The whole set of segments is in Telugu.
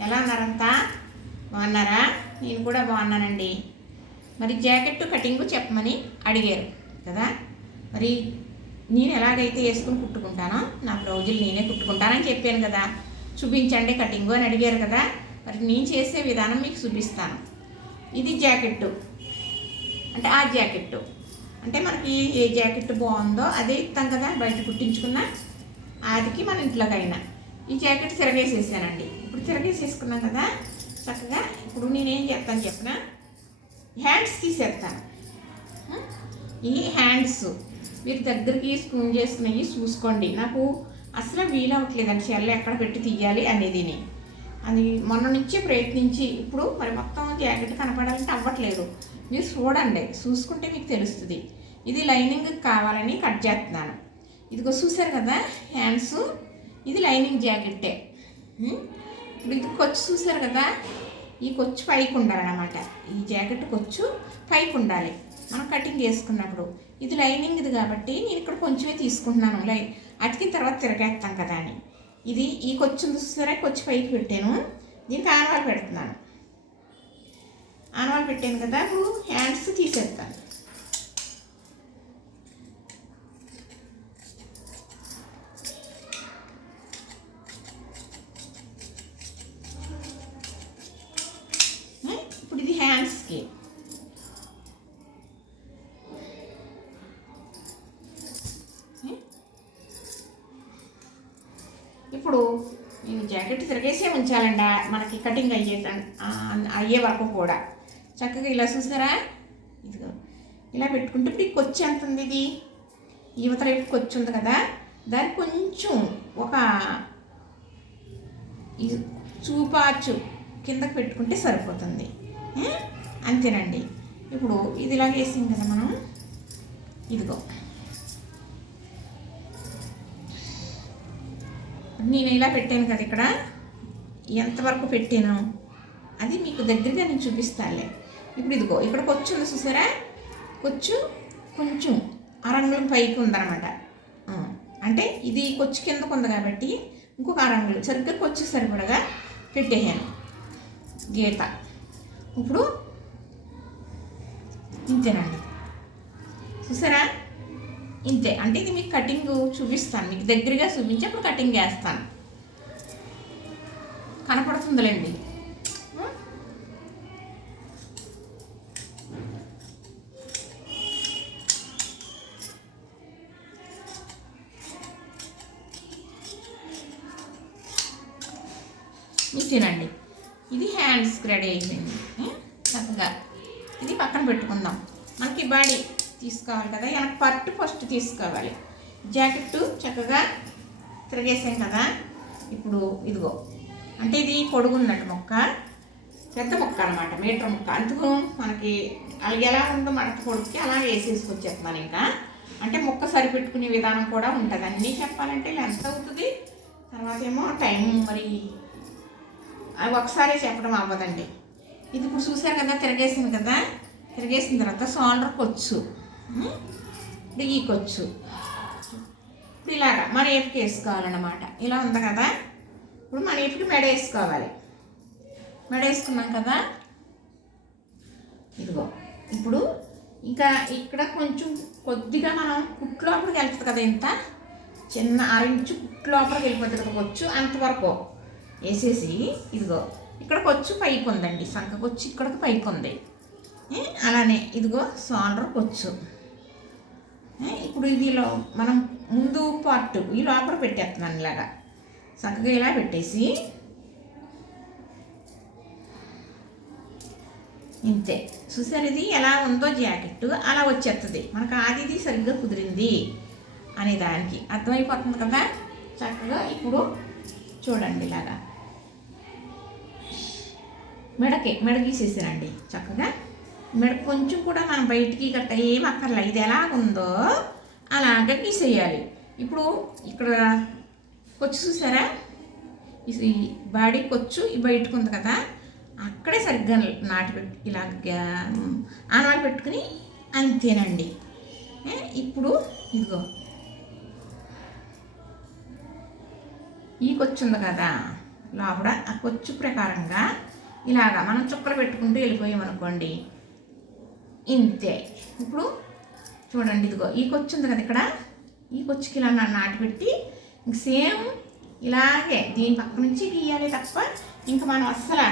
ఎలా ఉన్నారంతా? బాగున్నారా? నేను కూడా బాగున్నానండి. మరి జాకెట్ కటింగ్ చెప్పమని అడిగారు కదా? మరి నేను ఎలాగైతే వేసుకుని కుట్టుకుంటానో నా బ్లౌజులు నేనే కుట్టుకుంటానని చెప్పాను కదా. చూపించండి కటింగు అని అడిగారు కదా. మరి నేను చేసే విధానం మీకు చూపిస్తాను. ఇది జాకెట్టు. అంటే ఆ జాకెట్టు. అంటే మనకి ఏ జాకెట్ బాగుందో అదే ఇస్తాం కదా బయట కుట్టించుకున్న ఆదికి మన ఇంట్లోకైనా. ఈ జాకెట్ తిరగేసేసానండి. ఇప్పుడు తిరగేసేసుకున్నాం కదా? చక్కగా ఇప్పుడు నేనేం చేస్తాను చెప్పిన? హ్యాండ్స్ తీసేస్తాను. ఈ హ్యాండ్స్ మీరు దగ్గరికి స్పూన్ చేసుకునేవి చూసుకోండి. నాకు అసలు వీలవట్లేదండి చెల్ల ఎక్కడ పెట్టి తీయాలి అనేదిని. అది మొన్న నుంచి ప్రయత్నించి ఇప్పుడు మరి మొత్తం జాకెట్ కనపడాలంటే అవ్వట్లేదు. మీరు చూడండి చూసుకుంటే మీకు తెలుస్తుంది. ఇది లైనింగ్ కావాలని కట్ చేస్తున్నాను. ఇదిగో చూసారు కదా హ్యాండ్స్? ఇది లైనింగ్ జాకెట్టే. ఇప్పుడు ఇది కొచ్చు చూసారు కదా? ఈ కొచ్చు పైకి ఉండాలన్నమాట. ఈ జాకెట్ కొచ్చు పైకి ఉండాలి. మనం కటింగ్ చేసుకున్నప్పుడు. ఇది లైనింగ్ ఇది కాబట్టి నేను ఇక్కడ కొంచెమే తీసుకుంటున్నాను. లై అతికిన తర్వాత తిరగేస్తాం కదా అని. ఇది ఈ కొచ్చు ఉంది చూసారా? కొచ్చు పైకి పెట్టాను. దీనికి ఆనవాలు పెడుతున్నాను. ఆనవాలు పెట్టాను కదా? ఇప్పుడు హ్యాండ్స్ తీసేస్తాను ఏ? ఇప్పుడు ఇది హ్యాండ్స్కి ఏ? ఇప్పుడు నేను జాకెట్ తిరగేసే ఉంచాలండి మనకి కటింగ్ అయ్యే అయ్యే వరకు కూడా. చక్కగా ఇలా చూసారా? ఇదిగో ఇలా పెట్టుకుంటే ఇప్పుడు ఈ కొచ్చి ఎంత ఉంది ఇది? యువత రేపు కొచ్చి ఉంది కదా? దానికి కొంచెం ఒక ఇది చూపాచు కిందకి పెట్టుకుంటే సరిపోతుంది. అంతేనండి. ఇప్పుడు ఇది ఇలాగ వేసింది కదా మనం? ఇదిగో. నేను ఇలా పెట్టాను కదా ఇక్కడ. ఎంతవరకు పెట్టాను. అది మీకు దగ్గరగా నేను చూపిస్తాలే. ఇప్పుడు ఇదిగో ఇక్కడ కొచ్చు ఉంది చూసారా? కొచ్చు కొంచెం అరంగుళం పైకి ఉందన్నమాట. అంటే ఇది కొచ్చు కిందకు ఉంది కాబట్టి ఇంకొక అరంగులు. సరిగ్గా కొచ్చు సరిపడగా పెట్టేసాను గీత. ఇప్పుడు ఇంతేనండి చూసారా? ఇంతే. అంటే ఇది మీకు కటింగ్ చూపిస్తాను. మీకు దగ్గరగా చూపించి అప్పుడు కటింగ్ వేస్తాను కనపడుతుందిలేండి. మీకు తినండి. ఇది హ్యాండ్స్ రెడీ అయిపోయింది. చక్కగా. ఇది పక్కన పెట్టుకుందాం. మనకి బాడీ తీసుకోవాలి కదా. ఇలా పట్టు ఫస్ట్ తీసుకోవాలి. జాకెట్ చక్కగా తిరగేసాం కదా. ఇప్పుడు ఇదిగో. అంటే ఇది పొడుగున్నట్టు మొక్క. పెద్ద మొక్క అనమాట మీటర్ మొక్క. అందుకు మనకి అలాగే ఎలా ఉందో మడత పొడుక్కి అలా వేసేసుకొచ్చేస్తున్నాను ఇంకా. అంటే మొక్క సరిపెట్టుకునే విధానం కూడా ఉంటుంది. అన్నీ చెప్పాలంటే లెంత్ ఎంత అవుతుంది. తర్వాత ఏమో టైం మరి అవి ఒకసారి చెప్పడం అవ్వదండి. ఇది ఇప్పుడు చూసారు కదా తిరగేసింది కదా. తిరగేసిన తర్వాత సోల్డర్ కొచ్చు. దిగికొచ్చు కొచ్చు ఇలాగా మన ఏపుకి వేసుకోవాలన్నమాట. ఇలా ఉంది కదా? ఇప్పుడు మన ఏపుకి మెడ వేసుకోవాలి? మెడ వేసుకున్నాం కదా? ఇదిగో. ఇప్పుడు ఇంకా ఇక్కడ కొంచెం కొద్దిగా మనం కుట్లు లోపలికి వెళ్తుంది కదా ఇంత? చిన్న అరించు కుట్లు లోపలికి వెళ్ళిపోతుంది కదా కొచ్చు అంతవరకు వేసేసి ఇదిగో. ఇక్కడ కొచ్చు పైకి ఉందండి. సంఖకు వచ్చి ఇక్కడికి పైకి ఉంది. అలానే ఇదిగో సోల్డర్ కొచ్చు. ఇప్పుడు ఇది మనం ముందు పార్ట్ ఈ లోపల పెట్టేస్తున్నాను ఇలాగా. చక్కగా ఇలా పెట్టేసి ఇంతే. చూసారు ఇది ఎలా ఉందో జాకెట్ అలా వచ్చేస్తుంది మనకు ఆదిది సరిగ్గా కుదిరింది అనే దానికి. అర్థమైపోతుంది కదా? చక్కగా ఇప్పుడు చూడండి ఇలాగా. మెడకి మెడ గీసేసానండి చక్కగా. మెడ కొంచెం కూడా మనం బయటికి గట్ట ఏం అక్కర్లే. ఇది ఎలా ఉందో అలాగ గీసేయాలి ఇప్పుడు ఇక్కడ కొచ్చు చూసారా? ఈ బాడీ కొచ్చు ఈ బయటకు ఉంది కదా. అక్కడే సరిగ్గా నాటి పెట్టి ఇలా ఆనవాళ్ళు పెట్టుకుని అంతేనండి. ఇప్పుడు ఇదిగో. ఈ కొచ్చు ఉంది కదా. లోపల ఆ కొచ్చు ప్రకారంగా ఇలాగా మనం చుక్కలు పెట్టుకుంటూ వెళ్ళిపోయామనుకోండి ఇంతే. ఇప్పుడు చూడండి ఇదిగో ఈ కొచ్చు ఉంది కదా ఇక్కడ. ఈ కొచ్చుకి ఇలా నాటి పెట్టి ఇంక సేమ్ ఇలాగే దీని పక్క నుంచి గీయాలి తప్ప ఇంక మనం అస్సలు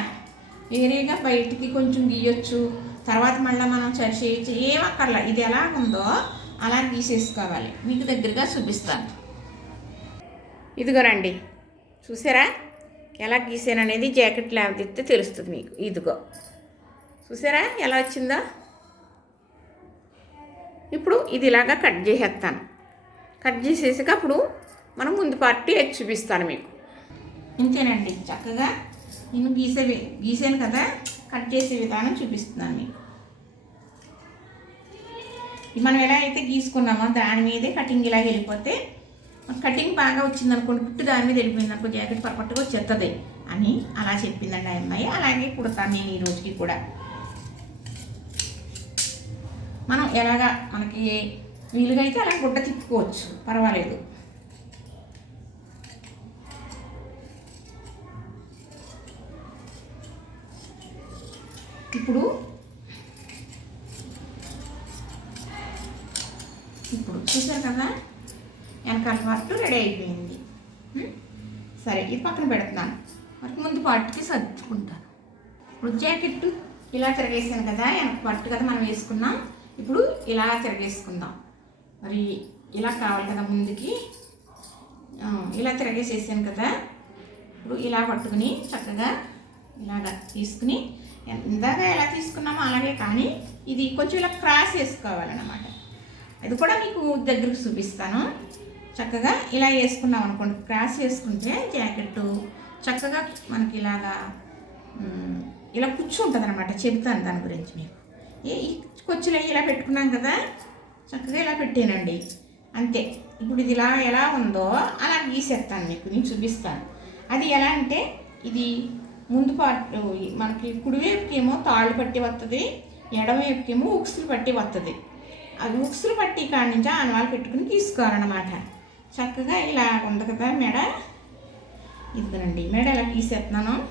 వేరేగా బయటికి కొంచెం గీయొచ్చు. తర్వాత మళ్ళీ మనం చేయొచ్చు ఏం అక్కర్లా. ఇది ఎలా ఉందో అలా గీసేసుకోవాలి. మీకు దగ్గరగా చూపిస్తాను. ఇదిగో రండి. చూసారా? ఎలా గీసాను అనేది జాకెట్ లేకపోతే తెలుస్తుంది మీకు. ఇదిగో. చూసారా? ఎలా వచ్చిందో? ఇప్పుడు ఇది ఇలాగా కట్ చేసేస్తాను. కట్ చేసేసాక అప్పుడు మనం ముందు పార్టీ చూపిస్తాను మీకు. ఇంతేనండి. చక్కగా నేను గీసే గీసాను కదా కట్ చేసే విధానం చూపిస్తున్నాను మీకు. మనం ఎలా అయితే గీసుకున్నామో దాని మీదే కటింగ్ ఇలా వెళ్ళిపోతే కటింగ్ బాగా వచ్చింది అనుకోండి పుట్టు దాని మీద వెళ్ళిపోయింది అనుకో జాకెట్ పర్ఫెక్ట్గా వచ్చేస్తుంది అని అలా చెప్పిందండి ఆ అమ్మాయి. అలాగే కుడతాను నేను ఈ రోజుకి కూడా. మనం ఎలాగా మనకి వీలుగా అయితే అలా గుడ్డ తిప్పుకోవచ్చు. పర్వాలేదు. ఇప్పుడు ఇప్పుడు చూసారు కదా? వెనకాల పార్ట్ రెడీ అయిపోయింది. సరే ఇది పక్కన పెడుతున్నాను మరి ముందు పార్ట్కి సర్దుకుంటాను. ఇప్పుడు జాకెట్ ఇలా తిరగేసాను కదా వెనక పట్టు కదా మనం వేసుకున్నాం. ఇప్పుడు ఇలా తిరగేసుకుందాం. మరి ఇలా కావాలి కదా ముందుకి. ఇలా తిరగేసేసాను కదా. ఇప్పుడు ఇలా పట్టుకుని చక్కగా ఇలాగా తీసుకుని ఇందాక ఎలా తీసుకున్నామో అలాగే కానీ ఇది కొంచెం ఇలా క్రాస్ వేసుకోవాలన్నమాట అది కూడా మీకు దగ్గరకు చూపిస్తాను. చక్కగా ఇలా వేసుకున్నాం అనుకోండి. క్రాస్ వేసుకుంటే జాకెట్ చక్కగా మనకి ఇలాగా ఇలా కూర్చుంటుంది అనమాట చెబుతాను దాని గురించి మీకు. ఈ కొచ్చులు ఇలా పెట్టుకున్నాం కదా? చక్కగా ఇలా పెట్టానండి. అంతే. ఇప్పుడు ఇది ఇలా ఎలా ఉందో అలా గీసేస్తాను మీకు నేను చూపిస్తాను. అది ఎలా అంటే ఇది ముందు పార్ట్ మనకి కుడివైపుకేమో తాళ్ళు పట్టి వస్తుంది ఎడమవైపుకేమో ఉక్సులు పట్టి వస్తుంది అది ఉక్సులు పట్టి కాడి నుంచి ఆనవాళ్ళు పెట్టుకుని తీసుకోవాలన్నమాట చక్కగా ఇలా ఉంది కదా మెడ. ఇదిగోనండి మెడ ఇలా గీసేస్తున్నాను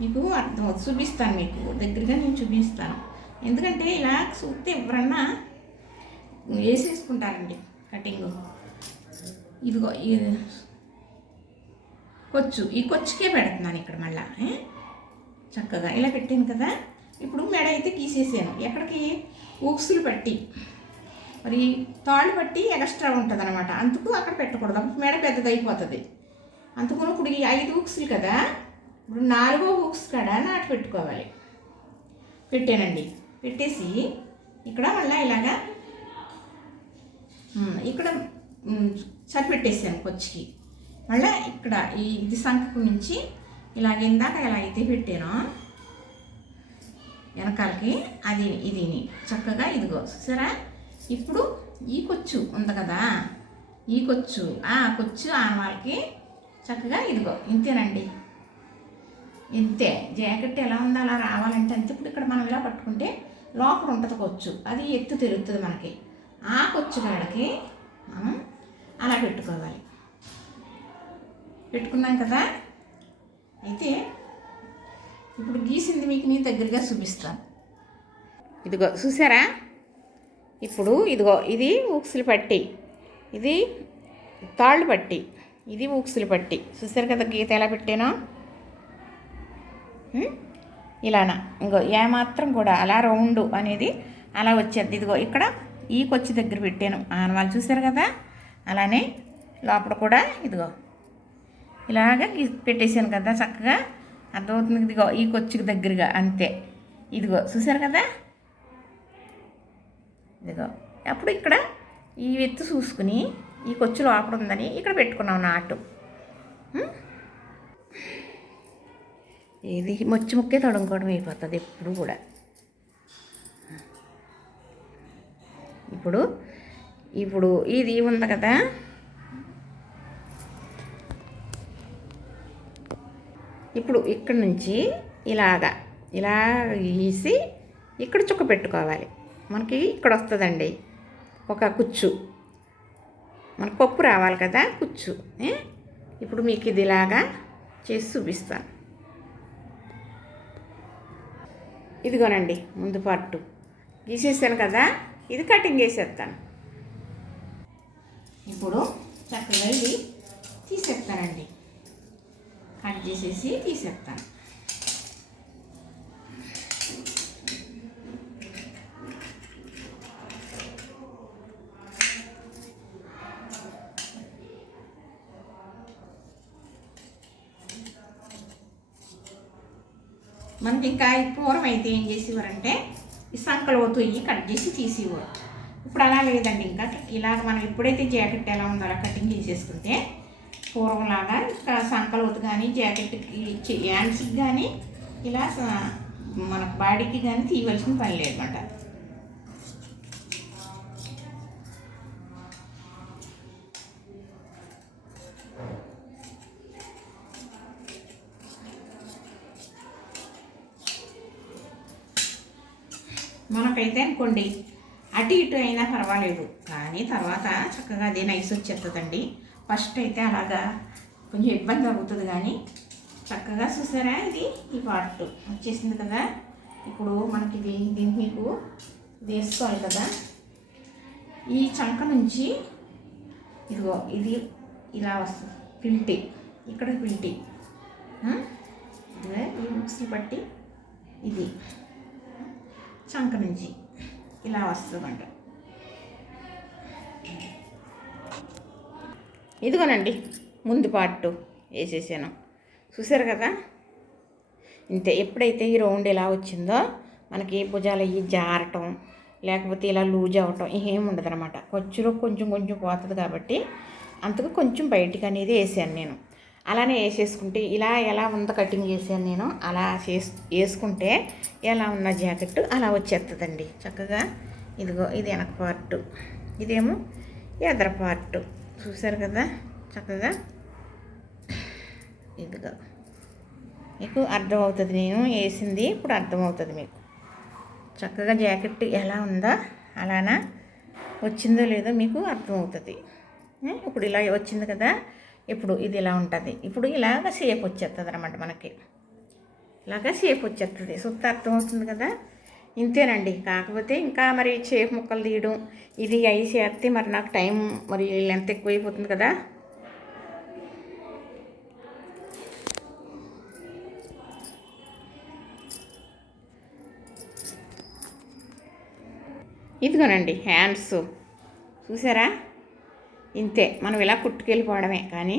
మీకు అర్థం అవుతుంది. చూపిస్తాను మీకు దగ్గరగా నేను చూపిస్తాను. ఎందుకంటే ఇలా చూస్తే ఎవరన్నా వేసేసుకుంటారండి కటింగ్. ఇదిగో ఇది కొచ్చు ఈ కొచ్చుకే పెడుతున్నాను ఇక్కడ మళ్ళా చక్కగా ఇలా పెట్టాను కదా. ఇప్పుడు మెడ అయితే గీసేసాను ఎక్కడికి? ఊక్సులు పట్టి మరి తాళ్ళు పట్టి ఎక్స్ట్రా ఉంటుంది అనమాట అందుకు అక్కడ పెట్టకూడదు. అప్పుడు మెడ పెద్దది అయిపోతుంది అందుకు ఇప్పుడు ఈ ఐదు హుక్స్లు కదా. ఇప్పుడు నాలుగో హుక్స్ కాడ నాటు పెట్టుకోవాలి. పెట్టానండి. పెట్టేసి ఇక్కడ మళ్ళీ ఇలాగా ఇక్కడ సరిపెట్టేసాను కొచ్చికి మళ్ళీ ఇక్కడ ఈ ఇది సంఖకు నుంచి ఇలాగ ఇందాక ఇలా అయితే పెట్టాను వెనకాలకి అది ఇదిని చక్కగా ఇదిగో చూసారా? ఇప్పుడు ఈ కొచ్చు ఉంది కదా? ఈ కొచ్చు ఆ కొచ్చు ఆనవాళ్ళకి చక్కగా ఇదిగో ఇంతేనండి. ఇంతే. జాకెట్ ఎలా ఉందో అలా రావాలంటే అంతే ఇప్పుడు ఇక్కడ మనం ఇలా పట్టుకుంటే లోపల ఉంటుంది కొచ్చు అది ఎత్తు తిరుగుతుంది మనకి. ఆ కొచ్చు కాడకి మనం అలా పెట్టుకోవాలి. పెట్టుకున్నాం కదా? అయితే ఇప్పుడు గీసింది మీకు మీ దగ్గరగా చూపిస్తాను ఇదిగో చూసారా? ఇప్పుడు ఇదిగో ఇది ఊక్సులు పట్టి. ఇది తాళ్ళు పట్టి. ఇది ఊక్సులు పట్టి. చూసారు కదా గీత ఎలా పెట్టానో? ఇలానా? ఇంకో ఏమాత్రం కూడా అలా రౌండ్ అనేది అలా వచ్చేది. ఇదిగో ఇక్కడ ఈ కొచ్చి దగ్గర పెట్టాను. ఆనవాళ్ళు చూసారు కదా? అలానే లోపల కూడా ఇదిగో ఇలాగ పెట్టేశాను కదా చక్కగా? అర్థమవుతుంది ఇదిగో ఈ కొచ్చికి దగ్గరగా అంతే. ఇదిగో చూసారు కదా? ఇదిగో అప్పుడు ఇక్కడ ఈ ఎత్తు చూసుకుని ఈ కొచ్చు లోపల ఉందని ఇక్కడ పెట్టుకున్నాం నాటు. ఏది ఇది మొచ్చి ముక్కే తొడుముకోవడం అయిపోతుంది ఎప్పుడు కూడా. ఇప్పుడు ఇప్పుడు ఇది ఉంది కదా. ఇప్పుడు ఇక్కడ నుంచి ఇలాగా ఇలా గీసి ఇక్కడ చుక్క పెట్టుకోవాలి. మనకి ఇక్కడ వస్తుందండి. ఒక కుచ్చు. మనకు పప్పు రావాలి కదా కుచ్చు. ఇప్పుడు మీకు ఇది ఇలాగా చేసి చూపిస్తాను. ఇదిగోనండి ముందు పార్టు గీసేసాను కదా ఇది కటింగ్ చేసేస్తాను. ఇప్పుడు చక్కగా ఇది తీసేస్తానండి. కట్ చేసేసి తీసేస్తాను. మనకి ఇంకా పూర్వం అయితే ఏం చేసేవారంటే ఈ సంకలు తొయ్యి కట్ చేసి తీసేవారు ఇప్పుడు అలా లేదండి ఇంకా. ఇలాగ మనం ఎప్పుడైతే జాకెట్ ఎలా ఉందో అలా కటింగ్ చేసేసుకుంటే పూర్వంలాగా ఇంకా సంకలోతు కానీ జాకెట్కి హ్యాండ్స్కి కానీ ఇలా మన బాడీకి కానీ తీయవలసిన పని లేదన్నమాట. అయితే అనుకోండి అటు ఇటు అయినా పర్వాలేదు. కానీ తర్వాత చక్కగా అదే నైస్ వచ్చేస్తుందండి. ఫస్ట్ అయితే అలాగా కొంచెం ఇబ్బంది అవుతుంది కానీ చక్కగా చూసారా ఇది? ఈ పార్ట్ వచ్చేసింది కదా? ఇప్పుడు మనకి ఇది దీన్ని మీకు వేసుకోవాలి కదా? ఈ చంక నుంచి ఇదిగో ఇది ఇలా వస్తుంది. పిల్టి. ఇక్కడ పిల్టి. ఇదిగో ఈ బుక్స్ని బట్టి ఇది. చంక నుంచి ఇలా వస్తుందంట. ఇదిగోనండి ముందు పార్టు వేసేసాను. చూసారు కదా? ఇంతే ఎప్పుడైతే ఈ రౌండ్ ఎలా వచ్చిందో మనకి భుజాలు అయ్యి జారటం లేకపోతే ఇలా లూజ్ అవ్వటం ఏం ఉండదు అనమాట కొంచెం కొంచెం కొంచెం పోతుంది కాబట్టి అంతకు కొంచెం బయటికి అనేది వేసాను నేను. అలానే వేసేసుకుంటే ఇలా ఎలా ఉందో కటింగ్ చేశాను నేను. అలా చేస్ వేసుకుంటే ఎలా ఉన్న జాకెట్ అలా వచ్చేస్తుందండి చక్కగా ఇదిగో ఇది వెనక పార్టు. ఇదేమో ఎదర పార్టు. చూసారు కదా? చక్కగా ఇదిగో. మీకు అర్థమవుతుంది నేను వేసింది ఇప్పుడు అర్థమవుతుంది మీకు. చక్కగా జాకెట్ ఎలా ఉందో అలానా వచ్చిందో లేదో మీకు అర్థమవుతుంది. ఇప్పుడు ఇలా వచ్చింది కదా? ఇప్పుడు ఇది ఇలా ఉంటుంది. ఇప్పుడు ఇలాగ షేప్ వచ్చేస్తుంది అనమాట మనకి. ఇలాగ షేప్ వచ్చేస్తుంది సుత్త అర్థమవుతుంది కదా? ఇంతేనండి. కాకపోతే ఇంకా మరి షేప్ ముక్కలు తీయడం ఇది అయి చేస్తే మరి నాకు టైం మరి లెంత్ ఎక్కువైపోతుంది కదా? ఇదిగోనండి హ్యాండ్స్. చూసారా? ఇంతే. మనం ఇలా కుట్టుకెళ్ళిపోవడమే కానీ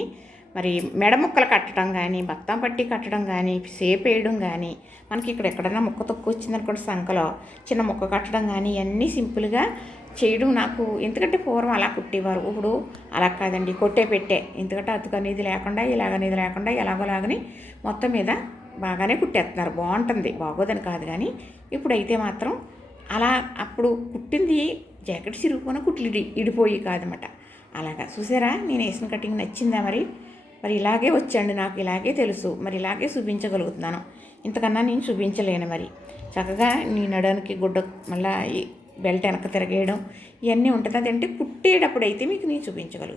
మరి మెడ ముక్కలు కట్టడం కానీ బత్తం పట్టి కట్టడం కానీ సేపు వేయడం కానీ మనకి ఇక్కడ ఎక్కడైనా ముక్క తక్కువ వచ్చిందనుకోండి సంకలో. చిన్న ముక్క కట్టడం కానీ ఇవన్నీ సింపుల్గా చేయడం నాకు ఎందుకంటే పూర్వం అలా కుట్టేవారు. ఇప్పుడు అలా కాదండి. కొట్టే పెట్టే. ఎందుకంటే అతుకనేది లేకుండా ఇలాగనేది లేకుండా ఎలాగోలాగని మొత్తం మీద బాగానే కుట్టేస్తున్నారు. బాగుంటుంది. బాగోదని కాదు కానీ ఇప్పుడైతే మాత్రం అలా అప్పుడు కుట్టింది జాకెట్ చిరుగుపోయిన కుట్లు ఇడి ఇడిపోయి కాదన్నమాట అలాగా. చూసారా? నేను వేసిన కటింగ్ నచ్చిందా మరి? మరి ఇలాగే వచ్చండి నాకు ఇలాగే తెలుసు. మరి ఇలాగే చూపించగలుగుతున్నాను. ఇంతకన్నా నేను చూపించలేను మరి. చక్కగా నీ నడానికి గుడ్డ మళ్ళీ బెల్ట్ వెనక తిరగేయడం ఇవన్నీ ఉంటుంది. అదంటే కుట్టేటప్పుడు అయితే మీకు నేను చూపించగలుగుతాను.